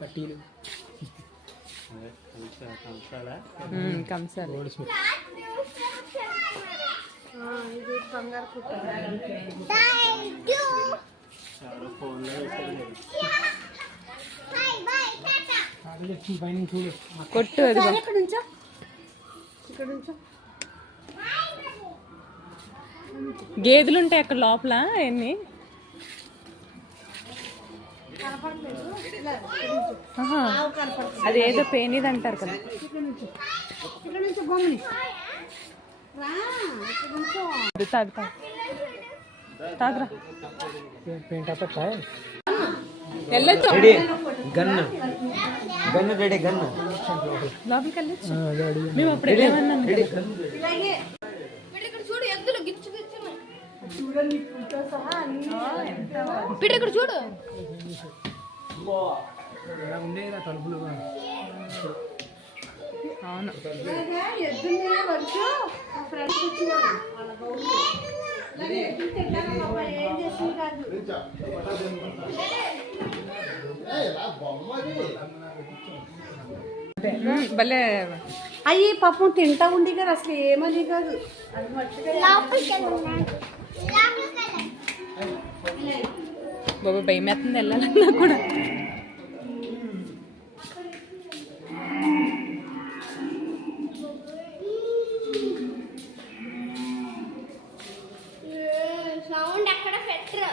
పట్టీలు కంసాలు ఇది బంగారు కుట్ట. కొట్టు అది ఇక్కడ నుంచో గేదెలు ఉంటాయి అక్కడ లోపల ఎన్ని అదేదో పేనిది అంటారు కదా. తాగరా వెళ్ళొచ్చు గన్ను రెడీ గన్ను లోపలికి వెళ్ళొచ్చు. మేము అప్పుడు వెళ్ళేమన్నాను ఇక్కడ చూడు ఉండేదా తలుపులు. అవును భలే అయ్యి పాపం తింటా ఉండి కదా అసలు ఏమని కాదు. బాబా భయం వేస్తుంది వెళ్ళాలన్నా కూడా. సౌండ్ అక్కడ పెట్టరు.